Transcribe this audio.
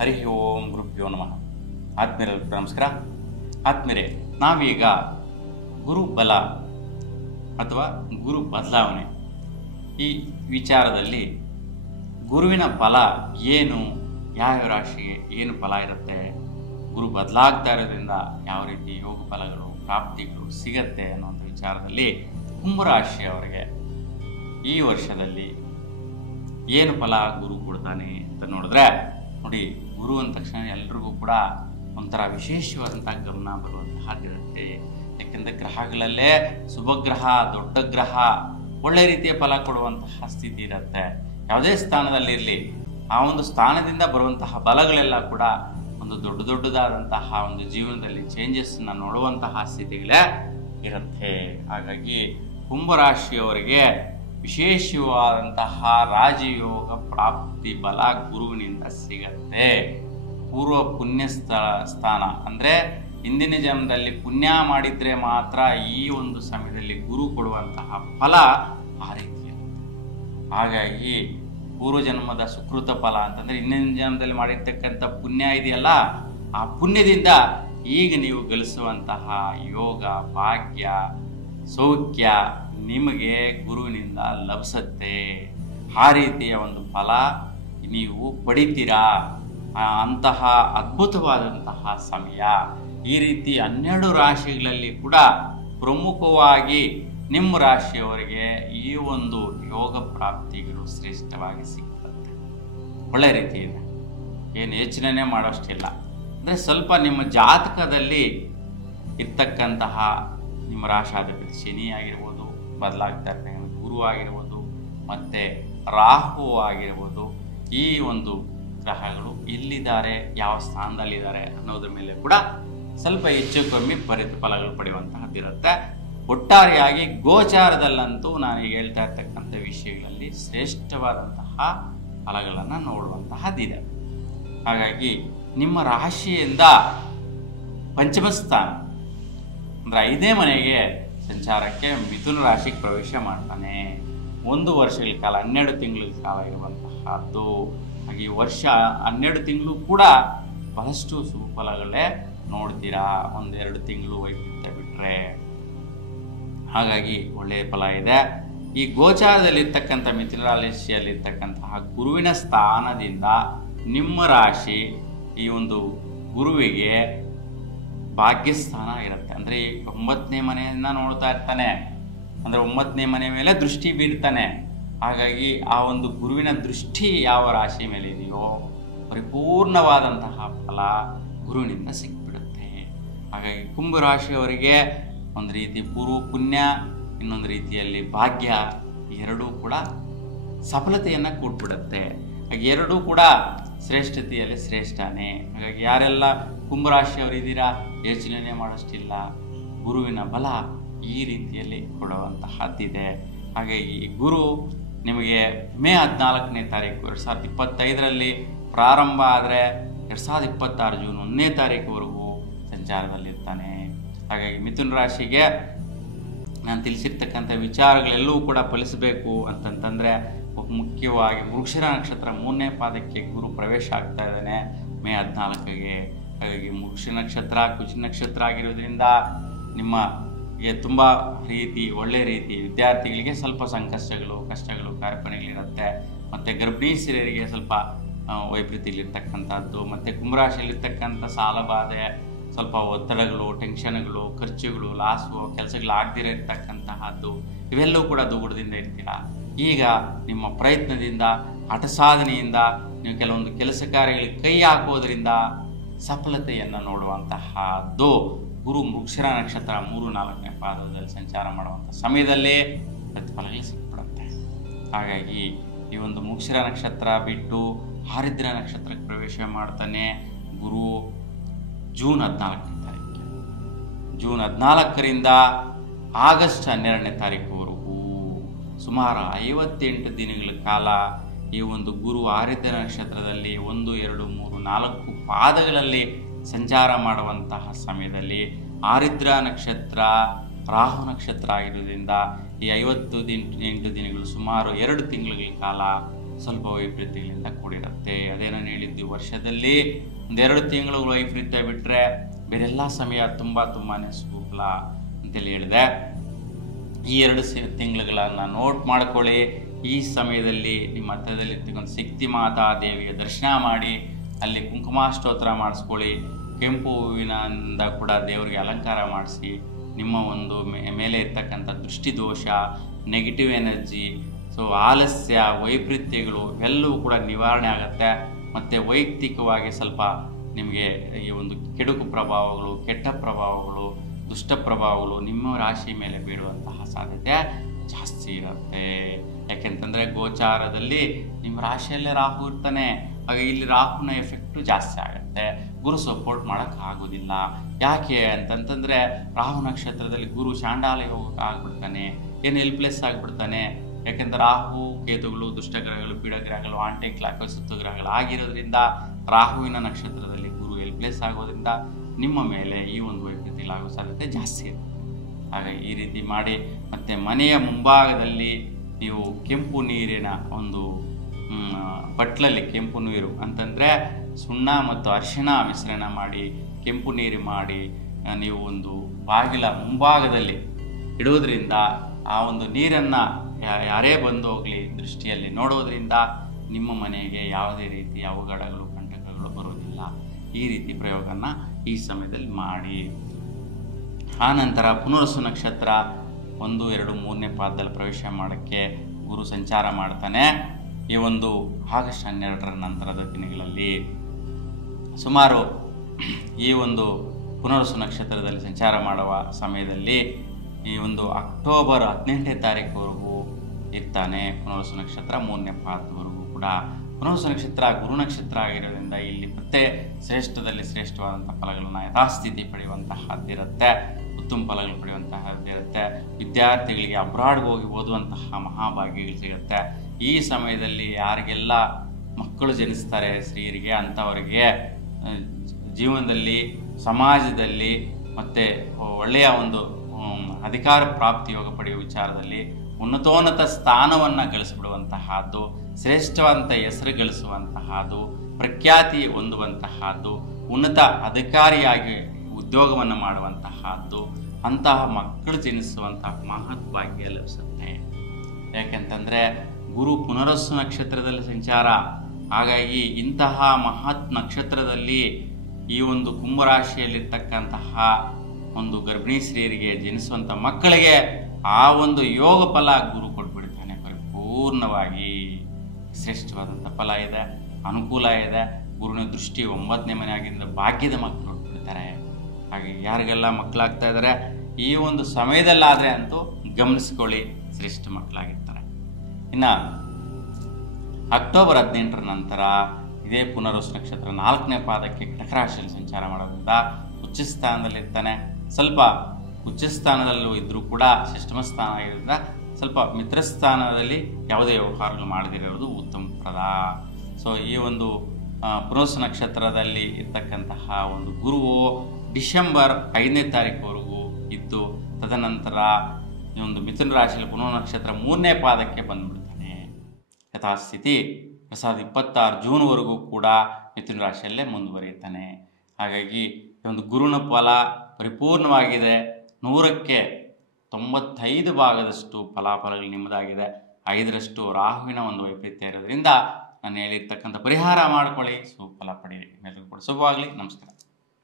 ಹರಿ ಓಂ ಗುರುಭ್ಯೋ ನಮಃ. ಆತ್ಮೀಯರಿಗೆ ನಮಸ್ಕಾರ. ಆತ್ಮೀಯರೇ, ನಾವೀಗ ಗುರು ಬಲ ಅಥವಾ ಗುರು ಬದಲಾವಣೆ ಈ ವಿಚಾರದಲ್ಲಿ ಗುರುವಿನ ಫಲ ಏನು, ಯಾವ ರಾಶಿಗೆ ಏನು ಫಲ ಇರುತ್ತೆ, ಗುರು ಬದಲಾಗ್ತಾ ಇರೋದ್ರಿಂದ ಯಾವ ರೀತಿ ಯೋಗ ಫಲಗಳು ಪ್ರಾಪ್ತಿಗಳು ಸಿಗತ್ತೆ ಅನ್ನುವಂಥ ವಿಚಾರದಲ್ಲಿ ಕುಂಭರಾಶಿಯವರಿಗೆ ಈ ವರ್ಷದಲ್ಲಿ ಏನು ಫಲ ಗುರು ಕೊಡ್ತಾನೆ ಅಂತ ನೋಡಿದ್ರೆ, ನೋಡಿ, ಗುರು ಅಂದ ತಕ್ಷಣ ಎಲ್ರಿಗೂ ಕೂಡ ಒಂಥರ ವಿಶೇಷವಾದಂತಹ ಗಮನ ಬರುವಂತಹದ್ದಿರುತ್ತೆ. ಯಾಕೆಂದರೆ ಗ್ರಹಗಳಲ್ಲೇ ಶುಭಗ್ರಹ, ದೊಡ್ಡ ಗ್ರಹ ಒಳ್ಳೆ ರೀತಿಯ ಫಲ ಕೊಡುವಂತಹ ಸ್ಥಿತಿ ಇರುತ್ತೆ. ಯಾವುದೇ ಸ್ಥಾನದಲ್ಲಿರಲಿ, ಆ ಒಂದು ಸ್ಥಾನದಿಂದ ಬರುವಂತಹ ಬಲಗಳೆಲ್ಲ ಕೂಡ ಒಂದು ದೊಡ್ಡದಾದಂತಹ ಒಂದು ಜೀವನದಲ್ಲಿ ಚೇಂಜಸ್ನ ನೋಡುವಂತಹ ಸ್ಥಿತಿಗಳೇ ಇರುತ್ತೆ. ಹಾಗಾಗಿ ಕುಂಭರಾಶಿಯವರಿಗೆ ವಿಶೇಷವಾದಂತಹ ರಾಜಯೋಗ ಪ್ರಾಪ್ತಿ ಬಲ ಗುರುವಿನಿಂದ ಸಿಗತ್ತೆ. ಪೂರ್ವ ಪುಣ್ಯ ಸ್ಥಾನ ಅಂದರೆ ಹಿಂದಿನ ಜನ್ಮದಲ್ಲಿ ಪುಣ್ಯ ಮಾಡಿದ್ರೆ ಮಾತ್ರ ಈ ಒಂದು ಸಮಯದಲ್ಲಿ ಗುರು ಕೊಡುವಂತಹ ಫಲ ಆ ರೀತಿ ಇರುತ್ತೆ. ಹಾಗಾಗಿ ಪೂರ್ವ ಜನ್ಮದ ಸುಕೃತ ಫಲ ಅಂತಂದ್ರೆ ಹಿಂದಿನ ಜನ್ಮದಲ್ಲಿ ಮಾಡಿರ್ತಕ್ಕಂಥ ಪುಣ್ಯ ಇದೆಯಲ್ಲ, ಆ ಪುಣ್ಯದಿಂದ ಈಗ ನೀವು ಗಳಿಸುವಂತಹ ಯೋಗ, ಭಾಗ್ಯ, ಸೌಖ್ಯ ನಿಮಗೆ ಗುರುವಿನಿಂದ ಲಭಿಸುತ್ತೆ. ಆ ರೀತಿಯ ಒಂದು ಫಲ ನೀವು ಪಡಿತೀರಾ. ಅಂತಹ ಅದ್ಭುತವಾದಂತಹ ಸಮಯ. ಈ ರೀತಿ 12 ರಾಶಿಗಳಲ್ಲಿ ಕೂಡ ಪ್ರಮುಖವಾಗಿ ನಿಮ್ಮ ರಾಶಿಯವರಿಗೆ ಈ ಒಂದು ಯೋಗ ಪ್ರಾಪ್ತಿಗಳು ಶ್ರೇಷ್ಠವಾಗಿ ಸಿಗುತ್ತೆ. ಒಳ್ಳೆ ರೀತಿ ಇದೆ, ಏನು ಯೋಚನೆ ಮಾಡೋಷ್ಟಿಲ್ಲ. ಅಂದರೆ ಸ್ವಲ್ಪ ನಿಮ್ಮ ಜಾತಕದಲ್ಲಿ ಇರ್ತಕ್ಕಂತಹ ನಿಮ್ಮ ರಾಶಾಧಿಪತಿ ಶನಿ ಆಗಿರ್ಬೋದು, ಬದಲಾಗ್ತಾ ಇರ್ತಕ್ಕಂಥ ಗುರು ಆಗಿರ್ಬೋದು, ಮತ್ತು ರಾಹು ಆಗಿರ್ಬೋದು, ಈ ಒಂದು ಗ್ರಹಗಳು ಎಲ್ಲಿದ್ದಾರೆ, ಯಾವ ಸ್ಥಾನದಲ್ಲಿದ್ದಾರೆ ಅನ್ನೋದ್ರ ಮೇಲೆ ಕೂಡ ಸ್ವಲ್ಪ ಹೆಚ್ಚು ಕಮ್ಮಿ ಫಲಗಳು ಪಡೆಯುವಂತಹದ್ದಿರುತ್ತೆ. ಒಟ್ಟಾರೆಯಾಗಿ ಗೋಚಾರದಲ್ಲಂತೂ ನಾನು ಈಗ ಹೇಳ್ತಾ ಇರ್ತಕ್ಕಂಥ ವಿಷಯಗಳಲ್ಲಿ ಶ್ರೇಷ್ಠವಾದಂತಹ ಫಲಗಳನ್ನು ನೋಡುವಂತಹದ್ದಿದೆ. ಹಾಗಾಗಿ ನಿಮ್ಮ ರಾಶಿಯಿಂದ ಪಂಚಮ ಸ್ಥಾನ ಅಂದರೆ 5ನೇ ಮನೆಗೆ ಸಂಚಾರಕ್ಕೆ ಮಿಥುನ ರಾಶಿಗೆ ಪ್ರವೇಶ ಮಾಡ್ತಾನೆ. 1 ವರ್ಷಗಳ ಕಾಲ, 12 ತಿಂಗಳ ಕಾಲ ಇರುವಂತಹದ್ದು. ಹಾಗೆ ಈ ವರ್ಷ 12 ತಿಂಗಳು ಕೂಡ ಬಹಳಷ್ಟು ಶುಭ ಫಲಗಳೇ ನೋಡ್ತೀರಾ, 1-2 ತಿಂಗಳು ವೈಪರೀತ್ಯ ಬಿಟ್ಟರೆ. ಹಾಗಾಗಿ ಒಳ್ಳೆಯ ಫಲ ಇದೆ. ಈ ಗೋಚಾರದಲ್ಲಿರ್ತಕ್ಕಂಥ ಮಿಥುನ ರಾಶಿಯಲ್ಲಿರ್ತಕ್ಕಂತಹ ಗುರುವಿನ ಸ್ಥಾನದಿಂದ ನಿಮ್ಮ ರಾಶಿ ಈ ಒಂದು ಗುರುವಿಗೆ ಭಾಗ್ಯಸ್ಥಾನ ಇರುತ್ತೆ. ಅಂದರೆ 9ನೇ ಮನೆಯನ್ನ ನೋಡ್ತಾ ಇರ್ತಾನೆ, ಅಂದರೆ 9ನೇ ಮನೆ ಮೇಲೆ ದೃಷ್ಟಿ ಬೀರ್ತಾನೆ. ಹಾಗಾಗಿ ಆ ಒಂದು ಗುರುವಿನ ದೃಷ್ಟಿ ಯಾವ ರಾಶಿ ಮೇಲೆ ಇದೆಯೋ ಪರಿಪೂರ್ಣವಾದಂತಹ ಫಲ ಗುರುವಿನಿಂದ ಸಿಕ್ಬಿಡುತ್ತೆ. ಹಾಗಾಗಿ ಕುಂಭರಾಶಿಯವರಿಗೆ ಒಂದು ರೀತಿ ಪೂರ್ವ ಪುಣ್ಯ, ಇನ್ನೊಂದು ರೀತಿಯಲ್ಲಿ ಭಾಗ್ಯ, ಎರಡೂ ಕೂಡ ಸಫಲತೆಯನ್ನು ಕೊಟ್ಬಿಡುತ್ತೆ. ಹಾಗೆ ಎರಡೂ ಕೂಡ ಶ್ರೇಷ್ಠತೆಯಲ್ಲಿ ಶ್ರೇಷ್ಠನೇ. ಹಾಗಾಗಿ ಯಾರೆಲ್ಲ ಕುಂಭರಾಶಿಯವರು ಇದ್ದೀರಾ, ಯೋಚನೆ ಮಾಡೋಷ್ಟಿಲ್ಲ, ಗುರುವಿನ ಬಲ ಈ ರೀತಿಯಲ್ಲಿ ಕೊಡುವಂತಹದ್ದಿದೆ. ಹಾಗಾಗಿ ಗುರು ನಿಮಗೆ ಮೇ 14ನೇ ತಾರೀಕು 2025ರಲ್ಲಿ ಪ್ರಾರಂಭ ಆದರೆ 2026 ಜೂನ್ 1ನೇ ತಾರೀಕುವರೆಗೂ ಸಂಚಾರದಲ್ಲಿರ್ತಾನೆ. ಹಾಗಾಗಿ ಮಿಥುನ ರಾಶಿಗೆ ನಾನು ತಿಳಿಸಿರ್ತಕ್ಕಂಥ ವಿಚಾರಗಳೆಲ್ಲವೂ ಕೂಡ ಫಲಿಸಬೇಕು ಅಂತಂತಂದರೆ ಮುಖ್ಯವಾಗಿ ವೃಕ್ಷರ ನಕ್ಷತ್ರ 3ನೇ ಪಾದಕ್ಕೆ ಗುರು ಪ್ರವೇಶ ಆಗ್ತಾ ಇದ್ದಾನೆ ಮೇ 14ಗೆ. ಹಾಗಾಗಿ ವೃಕ್ಷ ನಕ್ಷತ್ರ ಕುಜ ನಕ್ಷತ್ರ ಆಗಿರೋದ್ರಿಂದ ನಿಮಗೆ ತುಂಬ ರೀತಿ ಒಳ್ಳೆ ರೀತಿ ವಿದ್ಯಾರ್ಥಿಗಳಿಗೆ ಸ್ವಲ್ಪ ಕಷ್ಟಗಳು ಕಾರ್ಪಣ್ಯಗಳಿರುತ್ತೆ. ಮತ್ತು ಗರ್ಭಿಣಿ ಸ್ತ್ರೀಯರಿಗೆ ಸ್ವಲ್ಪ ವೈಪರೀತ್ಯಗಳಿರ್ತಕ್ಕಂಥದ್ದು, ಮತ್ತು ಕುಂಭರಾಶಿಯಲ್ಲಿರ್ತಕ್ಕಂಥ ಸಾಲಬಾಧೆ, ಸ್ವಲ್ಪ ಒತ್ತಡಗಳು, ಟೆನ್ಷನ್ಗಳು, ಖರ್ಚುಗಳು, ಲಾಸು, ಕೆಲಸಗಳಾಗದಿರೋ ಇರ್ತಕ್ಕಂತಹದ್ದು ಇವೆಲ್ಲವೂ ಕೂಡ ದುಗುಡದಿಂದ ಇರ್ತೀರ. ಈಗ ನಿಮ್ಮ ಪ್ರಯತ್ನದಿಂದ, ಹಠ ಸಾಧನೆಯಿಂದ ನೀವು ಕೆಲವೊಂದು ಕೆಲಸ ಕಾರ್ಯಗಳಿಗೆ ಕೈ ಹಾಕೋದ್ರಿಂದ ಸಫಲತೆಯನ್ನು ನೋಡುವಂತಹದ್ದು ಗುರು ವೃಕ್ಷರ ನಕ್ಷತ್ರ 3-4ನೇ ಪಾದದಲ್ಲಿ ಸಂಚಾರ ಮಾಡುವಂಥ ಸಮಯದಲ್ಲಿ ಪ್ರತಿಫಲಗಳು ಸಿಕ್ಬಿಡುತ್ತೆ. ಹಾಗಾಗಿ ಈ ಒಂದು ವೃಕ್ಷರ ನಕ್ಷತ್ರ ಬಿಟ್ಟು ಆರಿದ್ರ ನಕ್ಷತ್ರಕ್ಕೆ ಪ್ರವೇಶ ಮಾಡ್ತಾನೆ ಗುರು ಜೂನ್ 14ನೇ ತಾರೀಕಿಗೆ. ಜೂನ್ 14ರಿಂದ ಆಗಸ್ಟ್ 12ನೇ ತಾರೀಕುವರೆಗೂ ಸುಮಾರು 58 ದಿನಗಳ ಕಾಲ ಈ ಒಂದು ಗುರು ಆರಿದ್ರ ನಕ್ಷತ್ರದಲ್ಲಿ 1, 2, 3, 4 ಪಾದಗಳಲ್ಲಿ ಸಂಚಾರ ಮಾಡುವಂತಹ ಸಮಯದಲ್ಲಿ ಆರಿದ್ರ ನಕ್ಷತ್ರ ರಾಹು ನಕ್ಷತ್ರ ಆಗಿರೋದ್ರಿಂದ ಈ 58 ದಿನಗಳು ಸುಮಾರು 2 ತಿಂಗಳ ಕಾಲ ಸ್ವಲ್ಪ ವೈಪರೀತ್ಯಗಳಿಂದ ಕೂಡಿರುತ್ತೆ. ಅದೇ ನಾನು ಹೇಳಿದ್ದು, ವರ್ಷದಲ್ಲಿ 1-2 ತಿಂಗಳು ವೈಪರೀತ್ಯ ಬಿಟ್ಟರೆ ಬೇರೆಲ್ಲ ಸಮಯ ತುಂಬಾನೇ ಸುಫಲ ಅಂತೇಳಿ ಹೇಳಿದೆ. ಈ 2 ತಿಂಗಳುಗಳನ್ನು ನೋಟ್ ಮಾಡ್ಕೊಳ್ಳಿ. ಈ ಸಮಯದಲ್ಲಿ ನಿಮ್ಮ ಹತ್ತಿರದಲ್ಲಿ ಇರ್ತಕ್ಕಂಥ ಶಕ್ತಿ ಮಾತಾ ದೇವಿಯ ದರ್ಶನ ಮಾಡಿ, ಅಲ್ಲಿ ಕುಂಕುಮಾಷ್ಟೋತ್ರ ಮಾಡಿಸ್ಕೊಳ್ಳಿ. ಕೆಂಪು ಹೂವಿನಿಂದ ಕೂಡ ದೇವರಿಗೆ ಅಲಂಕಾರ ಮಾಡಿಸಿ, ನಿಮ್ಮ ಒಂದು ಮೇಲೆ ಇರ್ತಕ್ಕಂಥ ದೃಷ್ಟಿದೋಷ, ನೆಗೆಟಿವ್ ಎನರ್ಜಿ, ಸೊ ಆಲಸ್ಯ, ವೈಪರೀತ್ಯಗಳು ಎಲ್ಲವೂ ಕೂಡ ನಿವಾರಣೆ ಆಗುತ್ತೆ. ಮತ್ತು ವೈಯಕ್ತಿಕವಾಗಿ ಸ್ವಲ್ಪ ನಿಮಗೆ ಈ ಒಂದು ಕೆಡುಕು ಪ್ರಭಾವಗಳು, ಕೆಟ್ಟ ಪ್ರಭಾವಗಳು, ದುಷ್ಟ ಪ್ರಭಾವಗಳು ನಿಮ್ಮ ರಾಶಿ ಮೇಲೆ ಬೀಳುವಂತಹ ಸಾಧ್ಯತೆ ಜಾಸ್ತಿ ಇರುತ್ತೆ. ಯಾಕೆಂತಂದರೆ ಗೋಚಾರದಲ್ಲಿ ನಿಮ್ಮ ರಾಶಿಯಲ್ಲೇ ರಾಹು ಇರ್ತಾನೆ. ಹಾಗೆ ಇಲ್ಲಿ ರಾಹುನ ಎಫೆಕ್ಟು ಜಾಸ್ತಿ ಆಗುತ್ತೆ. ಗುರು ಸಪೋರ್ಟ್ ಮಾಡೋಕ್ಕಾಗೋದಿಲ್ಲ. ಯಾಕೆ ಅಂತಂತಂದರೆ ರಾಹು ನಕ್ಷತ್ರದಲ್ಲಿ ಗುರು ಶಾಂಡಾಲ ಯೋಗಕ್ಕೆ ಆಗ್ಬಿಡ್ತಾನೆ, ಏನು ಹೆಲ್ಪ್ಲೆಸ್ ಆಗಿಬಿಡ್ತಾನೆ. ಯಾಕೆಂದರೆ ರಾಹು ಕೇತುಗಳು ದುಷ್ಟಗ್ರಹಗಳು, ಪೀಡಗ್ರಹಗಳು, ಆಂಟಿ ಕ್ಲಾಕ್ ಸುತ್ತಗ್ರಹಗಳು ಆಗಿರೋದ್ರಿಂದ ರಾಹುವಿನ ನಕ್ಷತ್ರದಲ್ಲಿ ಗುರು ಹೆಲ್ಪ್ಲೆಸ್ ಆಗೋದ್ರಿಂದ ನಿಮ್ಮ ಮೇಲೆ ಈ ಒಂದು ವೈಪರೀತ್ಯಗಳಾಗೋ ಸಾಧ್ಯತೆ ಜಾಸ್ತಿ ಇರುತ್ತೆ. ಹಾಗಾಗಿ ಈ ರೀತಿ ಮಾಡಿ. ಮತ್ತು ಮನೆಯ ಮುಂಭಾಗದಲ್ಲಿ ನೀವು ಕೆಂಪು ನೀರಿನ ಒಂದು ಬಟ್ಲಲ್ಲಿ, ಕೆಂಪು ನೀರು ಅಂತಂದರೆ ಸುಣ್ಣ ಮತ್ತು ಅರಿಶಿಣ ಮಿಶ್ರಣ ಮಾಡಿ ಕೆಂಪು ನೀರು ಮಾಡಿ ನೀವು ಒಂದು ಬಾಗಿಲ ಮುಂಭಾಗದಲ್ಲಿ ಇಡುವುದರಿಂದ ಆ ಒಂದು ನೀರನ್ನು ಯಾರೇ ಬಂದು ಹೋಗಲಿ ದೃಷ್ಟಿಯಲ್ಲಿ ನೋಡೋದ್ರಿಂದ ನಿಮ್ಮ ಮನೆಗೆ ಯಾವುದೇ ರೀತಿ ಅವಘಡಗಳು, ಕಂಟಕಗಳು ಬರೋದಿಲ್ಲ. ಈ ರೀತಿ ಪ್ರಯೋಗನ ಈ ಸಮಯದಲ್ಲಿ ಮಾಡಿ. ಆನಂತರ ಪುನರ್ವಸು ನಕ್ಷತ್ರ 1, 2, 3ನೇ ಪಾದದಲ್ಲಿ ಪ್ರವೇಶ ಮಾಡೋಕ್ಕೆ ಗುರು ಸಂಚಾರ ಮಾಡ್ತಾನೆ. ಈ ಒಂದು ಆಗಸ್ಟ್ 12ರ ನಂತರದ ದಿನಗಳಲ್ಲಿ ಸುಮಾರು ಈ ಒಂದು ಪುನರ್ವಸು ನಕ್ಷತ್ರದಲ್ಲಿ ಸಂಚಾರ ಮಾಡುವ ಸಮಯದಲ್ಲಿ ಈ ಒಂದು ಅಕ್ಟೋಬರ್ 18ನೇ ತಾರೀಕುವರೆಗೂ ಇರ್ತಾನೆ. ಪುನರ್ವಸು ನಕ್ಷತ್ರ 3ನೇ ಪಾದದವರೆಗೂ ಕೂಡ. ಪುನರ್ವಸು ನಕ್ಷತ್ರ ಗುರು ನಕ್ಷತ್ರ ಆಗಿರೋದ್ರಿಂದ ಇಲ್ಲಿ ಮತ್ತೆ ಶ್ರೇಷ್ಠದಲ್ಲಿ ಶ್ರೇಷ್ಠವಾದಂಥ ಫಲಗಳನ್ನು ಯಥಾಸ್ಥಿತಿ ಪಡೆಯುವಂತಹದ್ದಿರುತ್ತೆ, ಉತ್ತಮ ಫಲಗಳು ಪಡೆಯುವಂತಹದ್ದಿರುತ್ತೆ. ವಿದ್ಯಾರ್ಥಿಗಳಿಗೆ ಅಬ್ರಾಡ್ಗೆ ಹೋಗಿ ಓದುವಂತಹ ಮಹಾಭಾಗ್ಯಗಳು ಸಿಗುತ್ತೆ. ಈ ಸಮಯದಲ್ಲಿ ಯಾರಿಗೆಲ್ಲ ಮಕ್ಕಳು ಜನಿಸ್ತಾರೆ ಸ್ತ್ರೀಯರಿಗೆ, ಅಂಥವರಿಗೆ ಜೀವನದಲ್ಲಿ, ಸಮಾಜದಲ್ಲಿ ಮತ್ತು ಒಳ್ಳೆಯ ಒಂದು ಅಧಿಕಾರ ಪ್ರಾಪ್ತಿ ಯೋಗ ಪಡೆಯುವ ವಿಚಾರದಲ್ಲಿ ಉನ್ನತೋನ್ನತ ಸ್ಥಾನವನ್ನು ಗಳಿಸಿಬಿಡುವಂತಹದ್ದು, ಶ್ರೇಷ್ಠವಂತ ಹೆಸರು ಗಳಿಸುವಂತಹದ್ದು, ಪ್ರಖ್ಯಾತಿ ಹೊಂದುವಂತಹದ್ದು, ಉನ್ನತ ಅಧಿಕಾರಿಯಾಗಿ ಉದ್ಯೋಗವನ್ನು ಮಾಡುವಂತಹದ್ದು, ಅಂತಹ ಮಕ್ಕಳು ಜನಿಸುವಂತಹ ಮಹತ್ ಭಾಗ್ಯ ಲಭಿಸುತ್ತೆ. ಯಾಕೆಂತಂದರೆ ಗುರು ಪುನರ್ವಸು ನಕ್ಷತ್ರದಲ್ಲಿ ಸಂಚಾರ. ಹಾಗಾಗಿ ಇಂತಹ ಮಹತ್ ನಕ್ಷತ್ರದಲ್ಲಿ ಈ ಒಂದು ಕುಂಭರಾಶಿಯಲ್ಲಿರ್ತಕ್ಕಂತಹ ಒಂದು ಗರ್ಭಿಣಿ ಸ್ತ್ರೀಯರಿಗೆ ಜನಿಸುವಂಥ ಮಕ್ಕಳಿಗೆ ಆ ಒಂದು ಯೋಗ ಫಲ ಗುರು ಕೊಟ್ಬಿಡ್ತಾನೆ. ಪರಿಪೂರ್ಣವಾಗಿ ಶ್ರೇಷ್ಠವಾದಂಥ ಫಲ ಇದೆ, ಅನುಕೂಲ ಇದೆ. ಗುರುವಿನ ದೃಷ್ಟಿ 9ನೇ ಮನೆ ಆಗಿದ್ದರಿಂದ ಭಾಗ್ಯದ ಮಕ್ಕಳು ಕೊಟ್ಬಿಡ್ತಾರೆ. ಹಾಗೆ ಯಾರಿಗೆಲ್ಲ ಮಕ್ಕಳಾಗ್ತಾ ಇದ್ದಾರೆ ಈ ಒಂದು ಸಮಯದಲ್ಲಾದರೆ ಅಂತೂ ಗಮನಿಸ್ಕೊಳ್ಳಿ, ಶ್ರೇಷ್ಠ ಮಕ್ಕಳಾಗಿರ್ತಾರೆ. ಇನ್ನು ಅಕ್ಟೋಬರ್ 18ರ ನಂತರ ಇದೇ ಪುನರ್ವಸು ನಕ್ಷತ್ರ 4ನೇ ಪಾದಕ್ಕೆ ಕಟಕ ರಾಶಿಯಲ್ಲಿ ಸಂಚಾರ ಮಾಡೋದ್ರಿಂದ ಉಚ್ಚ ಸ್ಥಾನದಲ್ಲಿರ್ತಾನೆ. ಸ್ವಲ್ಪ ಉಚ್ಚ ಸ್ಥಾನದಲ್ಲೂ ಇದ್ದರೂ ಕೂಡ ಷಷ್ಠಮ ಸ್ಥಾನ ಆಗಿರೋದ್ರಿಂದ ಸ್ವಲ್ಪ ಮಿತ್ರಸ್ಥಾನದಲ್ಲಿ ಯಾವುದೇ ವ್ಯವಹಾರಗಳು ಮಾಡದಿರೋದು ಉತ್ತಮಪ್ರದ. ಸೊ ಈ ಒಂದು ಪುನರ್ವಸು ನಕ್ಷತ್ರದಲ್ಲಿ ಇರ್ತಕ್ಕಂತಹ ಒಂದು ಗುರುವು ಡಿಸೆಂಬರ್ 5ನೇ ತಾರೀಕುವರೆಗೂ ಇದ್ದು, ತದನಂತರ ಈ ಒಂದು ಮಿಥುನ ರಾಶಿಯಲ್ಲಿ ಪುನರ್ ನಕ್ಷತ್ರ 3ನೇ ಪಾದಕ್ಕೆ ಬಂದುಬಿಡ್ತಾನೆ. ಯಥಾಸ್ಥಿತಿ ಪ್ರಸಾದ್ 26 ಜೂನ್ವರೆಗೂ ಕೂಡ ಮಿಥುನ ರಾಶಿಯಲ್ಲೇ ಮುಂದುವರಿಯುತ್ತಾನೆ. ಹಾಗಾಗಿ ಒಂದು ಗುರುನ ಫಲ ಪರಿಪೂರ್ಣವಾಗಿದೆ. 100ಕ್ಕೆ 95 ಭಾಗದಷ್ಟು ಫಲಾಫಲಗಳು ನಿಮ್ಮದಾಗಿದೆ. 5ರಷ್ಟು ರಾಹುವಿನ ಒಂದು ವೈಪರೀತ್ಯ ಇರೋದ್ರಿಂದ ನಾನು ಹೇಳಿರ್ತಕ್ಕಂಥ ಪರಿಹಾರ ಮಾಡ್ಕೊಳ್ಳಿ, ಸುಫಲ ಪಡೆಯಿರಿ. ಎಲ್ಲರಿಗೂ ಕೂಡ ಶುಭವಾಗಲಿ. ನಮಸ್ಕಾರ.